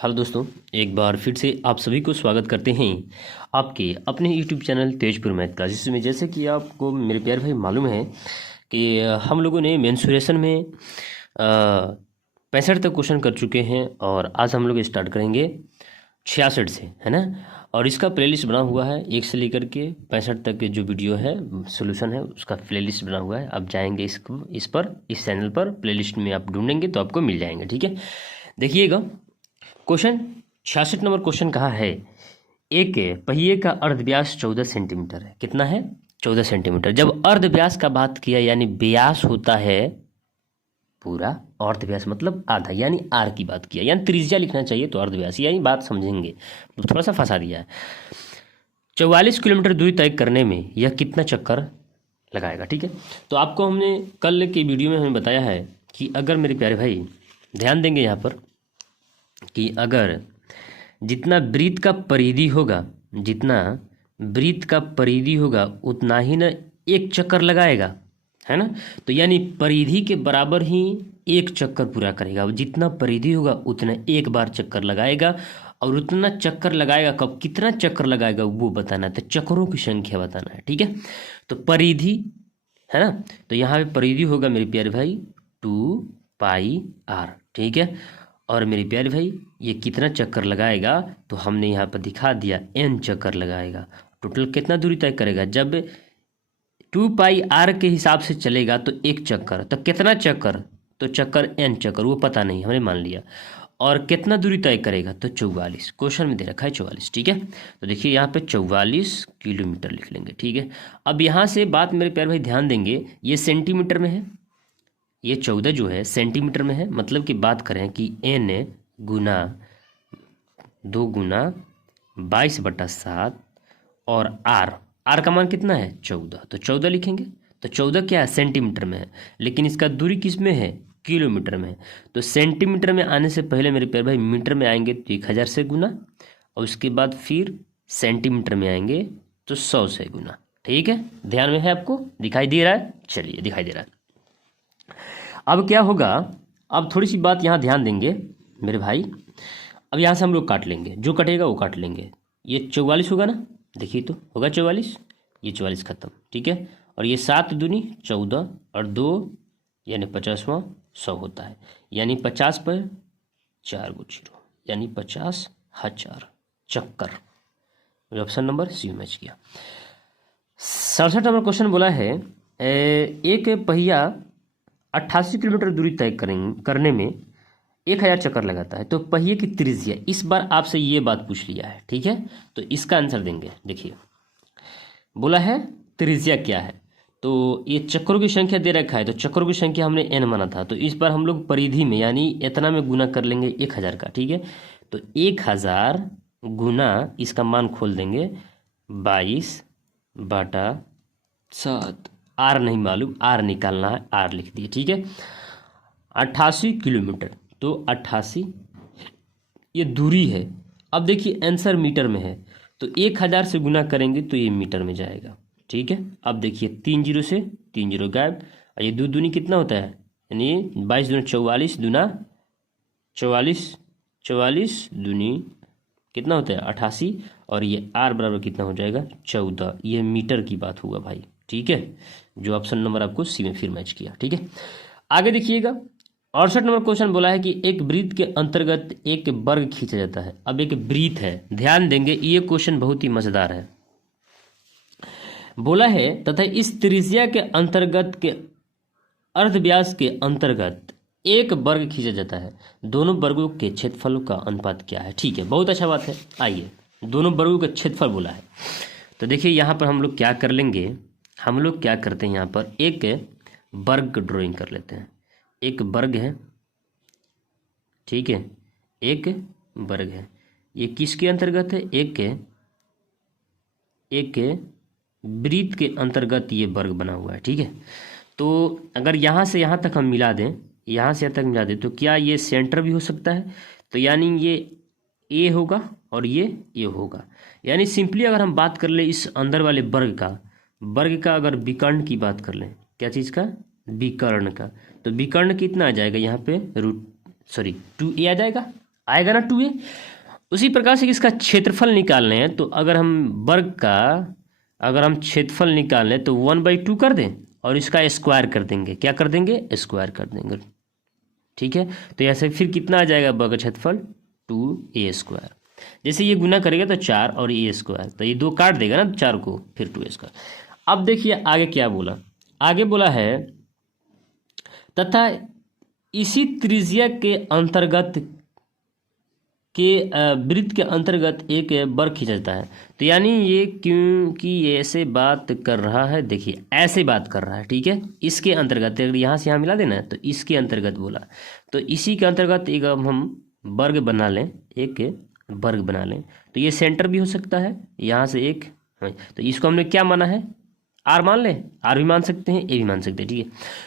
Hello दोस्तों, एक बार फिर से आप सभी को स्वागत करते हैं आपके अपने YouTube channel Tezpur math classes में। जैसे कि आपको मेरे प्यारे भाई मालूम है कि हम लोगों ने मेंसुरेशन में 65 तक क्वेश्चन कर चुके हैं और आज हम लोग स्टार्ट करेंगे 66 से, है ना। और इसका प्लेलिस्ट बना हुआ है 1 से लेकर के 65 तक के जो वीडियो है सोल्यूशन है उसका प्लेलिस्ट बना हुआ है। आप जाएंगे इस चैनल पर प्लेलिस्ट में आप ढूंढेंगे तो आपको मिल जाएंगे, ठीक है। देखिएगा क्वेश्चन 66 नंबर क्वेश्चन कहा है, एक पहिए का अर्ध व्यास 14 सेंटीमीटर है। कितना है? 14 सेंटीमीटर। जब अर्ध व्यास का बात किया यानी व्यास होता है पूरा, अर्ध व्यास मतलब आधा, यानी आर की बात किया, यानी त्रिज्या लिखना चाहिए तो अर्ध व्यास, यानी बात समझेंगे। तो थोड़ा सा फंसा दिया है। 44 किलोमीटर दूरी तय करने में यह कितना चक्कर लगाएगा, ठीक है। तो आपको हमने कल के वीडियो में हमें बताया है कि अगर मेरे प्यारे भाई ध्यान देंगे यहाँ पर कि अगर जितना वृत्त का परिधि होगा उतना ही ना एक चक्कर लगाएगा, है ना। तो यानी परिधि के बराबर ही एक चक्कर पूरा करेगा। जितना परिधि होगा उतना एक बार चक्कर लगाएगा, और उतना चक्कर लगाएगा कब, कितना चक्कर लगाएगा वो बताना है, तो चक्करों की संख्या बताना है, ठीक है। तो परिधि है ना, तो यहाँ पे परिधि होगा मेरे प्यारे भाई 2πr, ठीक है। और मेरे प्यारे भाई ये कितना चक्कर लगाएगा तो हमने यहाँ पर दिखा दिया, n चक्कर लगाएगा। टोटल कितना दूरी तय करेगा? जब 2πr के हिसाब से चलेगा तो एक चक्कर, तो कितना चक्कर, तो चक्कर n चक्कर, वो पता नहीं, हमने मान लिया। और कितना दूरी तय करेगा तो 44, क्वेश्चन में दे रखा है 44, ठीक है। तो देखिए यहाँ पे 44 किलोमीटर लिख लेंगे, ठीक है। अब यहाँ से बात मेरे प्यारे भाई ध्यान देंगे, ये सेंटीमीटर में है, ये 14 जो है सेंटीमीटर में है। मतलब कि बात करें कि n गुना 2 गुना 22/7 और r का मान कितना है 14, तो 14 लिखेंगे। तो 14 क्या है? सेंटीमीटर में है, लेकिन इसका दूरी किस में है? किलोमीटर में है। तो सेंटीमीटर में आने से पहले मेरे प्यारे भाई मीटर में आएंगे तो 1000 से गुना, और उसके बाद फिर सेंटीमीटर में आएंगे तो 100 से गुना, ठीक है। ध्यान में है आपको? दिखाई दे रहा है? चलिए, दिखाई दे रहा है। अब क्या होगा, अब थोड़ी सी बात यहाँ ध्यान देंगे मेरे भाई। अब यहाँ से हम लोग काट लेंगे, जो कटेगा वो काट लेंगे। ये 44 होगा ना, देखिए तो होगा 44, ये 44 खत्म, ठीक है। और ये 7 दूनी 14 और 2 यानी 50वां 100 होता है, यानी 50 पर 4 × 0 यानी 50,000 चक्कर। ऑप्शन नंबर सी मैच किया। 67 नंबर क्वेश्चन बोला है, एक पहिया 88 किलोमीटर दूरी तय करने में 1000 चक्कर लगाता है, तो पहिए की त्रिज्या, इस बार आपसे ये बात पूछ लिया है, ठीक है। तो इसका आंसर देंगे। देखिए बोला है त्रिज्या क्या है, तो ये चक्करों की संख्या दे रखा है, तो चक्करों की संख्या हमने n माना था, तो इस बार हम लोग परिधि में यानी इतना में गुना कर लेंगे 1000 का, ठीक है। तो 1000 गुना इसका मान खोल देंगे 22/7, आर नहीं मालूम, आर निकालना है, आर लिख दिए, ठीक है। 88 किलोमीटर, तो 88 ये दूरी है। अब देखिए आंसर मीटर में है, तो 1000 से गुना करेंगे तो ये मीटर में जाएगा, ठीक है। अब देखिए 3 0 से 3 0 गायब, और ये 2 दूनी कितना होता है, यानी 22 दूनी 44 दूना 44, 44 दूनी कितना होता है 88, और ये आर बराबर कितना हो जाएगा 14। ये मीटर की बात हुआ भाई, ठीक है। जो ऑप्शन नंबर आपको सी में फिर मैच किया, ठीक है। आगे देखिएगा 68 नंबर क्वेश्चन बोला है कि एक वृत्त के अंतर्गत एक वर्ग खींचा जाता है। अब एक वृत्त है, ध्यान देंगे, ये क्वेश्चन बहुत ही मजेदार है। बोला है तथा इस त्रिज्या के अंतर्गत के अर्धव्यास के अंतर्गत एक वर्ग खींचा जाता है, दोनों वर्गों के क्षेत्रफलों का अनुपात क्या है? ठीक है, बहुत अच्छा बात है। आइए, दोनों वर्गों का क्षेत्रफल बोला है, तो देखिए यहाँ पर हम लोग क्या कर लेंगे, हम लोग क्या करते हैं, यहाँ पर एक वर्ग ड्राइंग कर लेते हैं। एक वर्ग है, ठीक है, एक वर्ग है। ये किसके अंतर्गत है? एक वृत्त के अंतर्गत ये वर्ग बना हुआ है, ठीक है। तो अगर यहाँ से यहाँ तक हम मिला दें, यहाँ से यहाँ तक मिला दें, तो क्या ये सेंटर भी हो सकता है? तो यानी ये ए होगा और ये होगा। यानी सिंपली अगर हम बात कर ले इस अंदर वाले वर्ग का अगर विकर्ण की बात कर लें, क्या चीज़ का? विकर्ण का। तो विकर्ण कितना आ जाएगा यहाँ पे 2a आ जाएगा, आएगा ना 2a। उसी प्रकार से इसका क्षेत्रफल निकालने हैं तो अगर हम वर्ग का अगर हम क्षेत्रफल निकाल लें तो 1/2 कर दें और इसका स्क्वायर कर देंगे। क्या कर देंगे? स्क्वायर कर देंगे। ठीक है, तो ऐसे फिर कितना आ जाएगा वर्ग का क्षेत्रफल? 2a²। जैसे ये गुना करेगा तो 4 और a², तो ये 2 काट देगा ना 4 को, फिर 2a²। अब देखिए आगे क्या बोला। आगे बोला है तथा इसी त्रिज्या के अंतर्गत के वृत्त के अंतर्गत एक वर्ग खींचा जाता है। तो यानी ये क्योंकि ये ऐसे बात कर रहा है, देखिए ऐसे बात कर रहा है, ठीक है, इसके अंतर्गत अगर यहाँ से यहाँ मिला देना है तो इसके अंतर्गत बोला, तो इसी के अंतर्गत एक अब हम वर्ग बना लें, एक वर्ग बना लें। तो ये सेंटर भी हो सकता है, यहाँ से एक, तो इसको हमने क्या माना है? आर मान लें, आर भी मान सकते हैं, ए भी मान सकते हैं, ठीक है।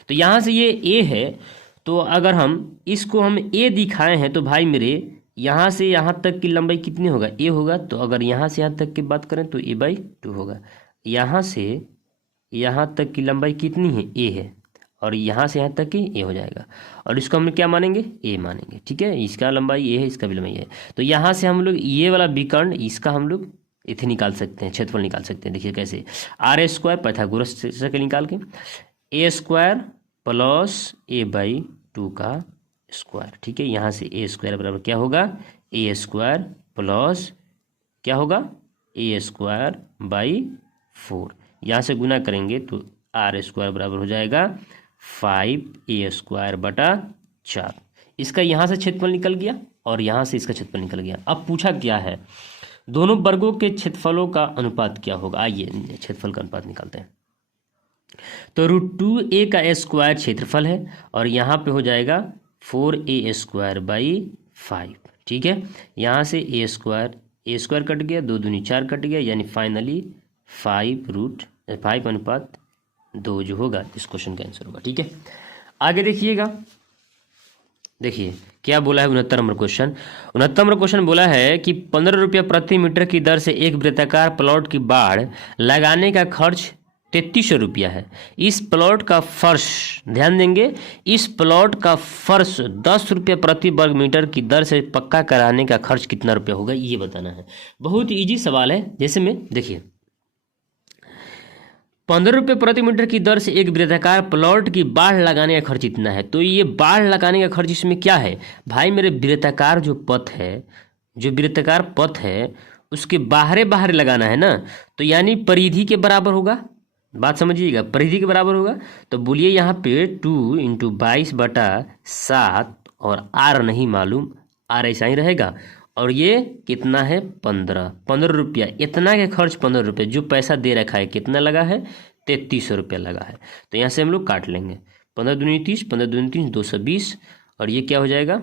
तो यहाँ से ये ए है, तो अगर हम इसको हम ए दिखाए हैं तो भाई मेरे यहाँ से यहाँ तक की लंबाई कितनी होगा? ए होगा। तो अगर यहाँ से यहाँ तक की बात करें तो a/2 होगा। यहाँ से यहाँ तक की लंबाई कितनी है? ए है, और यहाँ से यहाँ तक की ए हो जाएगा, और इसको हम क्या मानेंगे? ए मानेंगे, ठीक है। इसका लंबाई ए है, इसका भी लंबाई है। तो यहाँ से हम लोग ये वाला विकर्ण इसका हम लोग इथे निकाल सकते हैं, क्षेत्रफल निकाल सकते हैं। देखिए कैसे, r² पाइथागोरस से निकाल के a² प्लस a/2 का स्क्वायर, ठीक है। यहाँ से a² बराबर क्या होगा? a² प्लस क्या होगा? a²/4। यहाँ से गुना करेंगे तो r² बराबर हो जाएगा 5a²/4। इसका यहाँ से क्षेत्रफल निकल गया और यहाँ से इसका क्षेत्रफल निकल गया। अब पूछा क्या है? दोनों वर्गों के क्षेत्रफलों का अनुपात क्या होगा? आइए क्षेत्रफल का अनुपात निकालते हैं। तो √2a का स्क्वायर क्षेत्रफल है और यहाँ पे हो जाएगा 4a²/5, ठीक है। यहाँ से a² कट गया, 2 दूनी 4 कट गया, यानी फाइनली 5/2 जो होगा इस क्वेश्चन का आंसर होगा, ठीक है। आगे देखिएगा, देखिए क्या बोला है 69 नंबर क्वेश्चन। 69 नंबर क्वेश्चन बोला है कि 15 रुपया प्रति मीटर की दर से एक वृत्ताकार प्लॉट की बाड़ लगाने का खर्च 3300 रुपया है। इस प्लॉट का फर्श, ध्यान देंगे, इस प्लॉट का फर्श 10 रुपये प्रति वर्ग मीटर की दर से पक्का कराने का खर्च कितना रुपया होगा, ये बताना है। बहुत इजी सवाल है। जैसे में देखिए 15 रुपये प्रति मीटर की दर से एक वृत्ताकार प्लॉट की बाढ़ लगाने का खर्च इतना है। तो ये बाढ़ लगाने का खर्च इसमें क्या है भाई मेरे? वृत्ताकार जो पथ है, जो वृत्ताकार पथ है उसके बाहरे बाहर लगाना है ना, तो यानी परिधि के बराबर होगा। बात समझिएगा, परिधि के बराबर होगा। तो बोलिए यहाँ पे 2 × 22/7 और आर नहीं मालूम, आर ऐसा ही रहेगा। और ये कितना है? 15 रुपया। इतना के खर्च 15 रुपये, जो पैसा दे रखा है कितना लगा है? 3300 रुपया लगा है। तो यहाँ से हम लोग काट लेंगे, 15 दूनी 30, 15 दूनी 30, 220, और ये क्या हो जाएगा?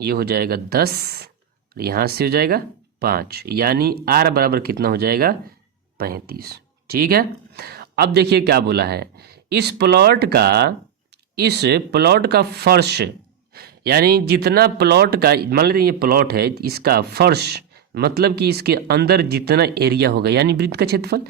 ये हो जाएगा 10, यहाँ से हो जाएगा 5, यानी आर बराबर कितना हो जाएगा? 35, ठीक है। अब देखिए क्या बोला है, इस प्लॉट का फर्श, यानी जितना प्लॉट का, मान लेते हैं ये प्लॉट है, इसका फर्श मतलब कि इसके अंदर जितना एरिया होगा, यानी वृत्त का क्षेत्रफल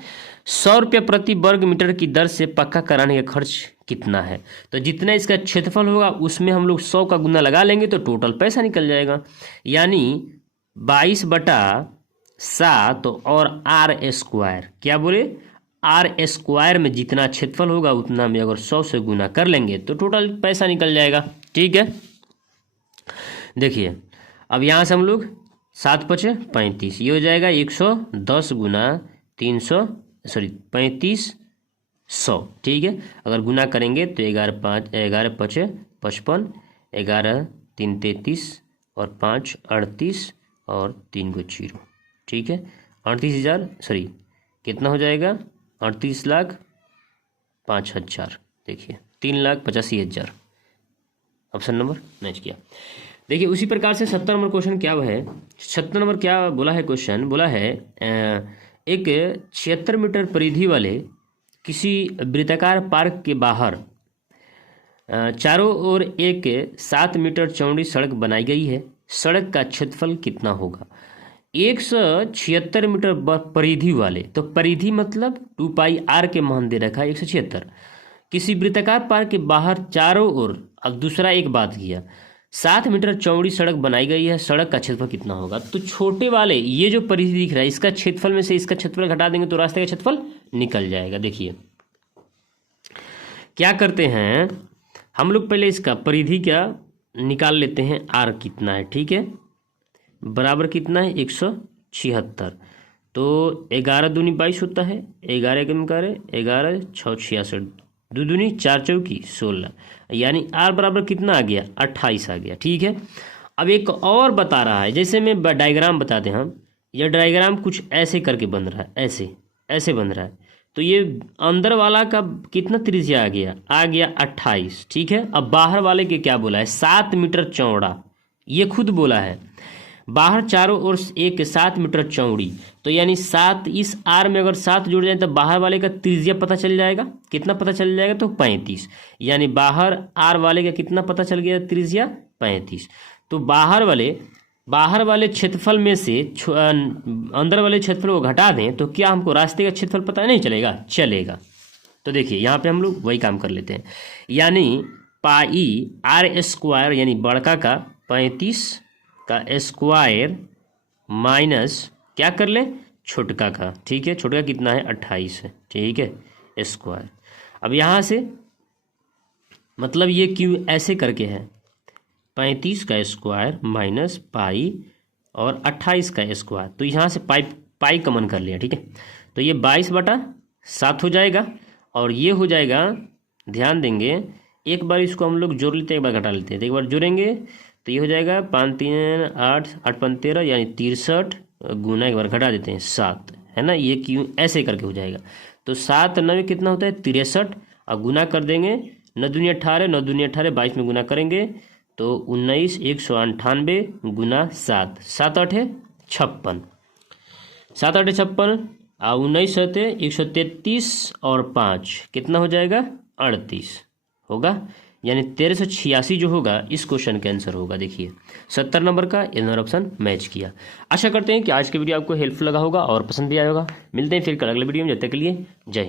100 रुपये प्रति वर्ग मीटर की दर से पक्का कराने का खर्च कितना है। तो जितना इसका क्षेत्रफल होगा उसमें हम लोग 100 का गुना लगा लेंगे तो टोटल पैसा निकल जाएगा, यानी 22/7 और r², क्या बोले? r² में जितना क्षेत्रफल होगा उतना में अगर 100 से गुना कर लेंगे तो टोटल पैसा निकल जाएगा, ठीक है। देखिए अब यहाँ से हम लोग 7×5 = 35, ये हो जाएगा 110 × 3500, ठीक है। अगर गुना करेंगे तो 11×5 = 55, 11×3 = 33 और 5 = 38 और 3 को 0, ठीक है। 38,000 कितना हो जाएगा? 38,05,000, देखिए 3,85,000, ऑप्शन नंबर मैच किया। देखिए उसी प्रकार से 70 नंबर क्वेश्चन क्या है, 70 नंबर क्या बोला है क्वेश्चन? बोला है एक 76 मीटर परिधि वाले किसी वृत्ताकार पार्क के बाहर चारों ओर एक 7 मीटर चौड़ी सड़क बनाई गई है। सड़क का क्षेत्रफल कितना होगा? 176 मीटर परिधि वाले, तो परिधि मतलब 2πr के मान दे रखा है 176। किसी वृत्ताकार पार्क के बाहर चारों ओर, अब दूसरा एक बात किया, 7 मीटर चौड़ी सड़क बनाई गई है, सड़क का क्षेत्रफल कितना होगा? तो छोटे वाले ये जो परिधि दिख रहा है इसका क्षेत्रफल में से इसका क्षेत्रफल घटा देंगे तो रास्ते का क्षेत्रफल निकल जाएगा। देखिए क्या करते हैं हम लोग, पहले इसका परिधि क्या निकाल लेते हैं, आर कितना है, ठीक है, बराबर कितना है 176। तो 11 दूनी 22 होता है, 11 कम करे 11 6 66, 2 दूनी 4 चौकी 16, यानी आर बराबर कितना आ गया 28 आ गया। ठीक है, अब एक और बता रहा है, जैसे मैं डायग्राम बताते हैं हम, यह डायग्राम कुछ ऐसे करके बन रहा है, ऐसे ऐसे बन रहा है। तो ये अंदर वाला का कितना त्रिज्या आ गया 28। ठीक है, अब बाहर वाले के क्या बोला है 7 मीटर चौड़ा, ये खुद बोला है बाहर चारों ओर एक 7 मीटर चौड़ी, तो यानी 7, इस आर में अगर 7 जुड़ जाए तो बाहर वाले का त्रिज्या पता चल जाएगा, कितना पता चल जाएगा तो 35, यानी बाहर आर वाले का कितना पता चल गया त्रिज्या 35। तो बाहर वाले क्षेत्रफल में से अंदर वाले क्षेत्रफल को घटा दें तो क्या हमको रास्ते का क्षेत्रफल पता नहीं चलेगा? चलेगा। तो देखिए यहाँ पे हम लोग वही काम कर लेते हैं, यानी पाई आर स्क्वायर यानी बड़का का 35 का स्क्वायर माइनस क्या कर ले छोटका का, ठीक है, छोटका कितना है 28 है, ठीक है, स्क्वायर। अब यहाँ से मतलब ये क्यों ऐसे करके है, 35 का स्क्वायर माइनस पाई और 28 का स्क्वायर, तो यहाँ से पाई कॉमन कर लिया, ठीक है, तो ये 22/7 हो जाएगा और ये हो जाएगा, ध्यान देंगे एक बार इसको हम लोग जोड़ लेते हैं, एक बार घटा लेते हैं, तो एक बार जोड़ेंगे तो ये हो जाएगा 5 3 8 8 5 13 यानी 63 गुना एक बार घटा देते हैं 7, है ना, ये क्यों ऐसे करके हो जाएगा। तो 7 9 कितना होता है 63 और गुना कर देंगे 9 दूनी 18 9 दूनी 18 22 में गुना करेंगे तो 19 198 गुना 7 7 8 56 7 8 56 और 19 होते 133 और 5 कितना हो जाएगा 38 होगा, यानी 1386 जो होगा इस क्वेश्चन का आंसर होगा। देखिए 70 नंबर का ये नंबर ऑप्शन मैच किया। आशा करते हैं कि आज के वीडियो आपको हेल्पफुल लगा होगा और पसंद भी आया होगा। मिलते हैं फिर कल अगले वीडियो में, जब तक के लिए जय हिंद।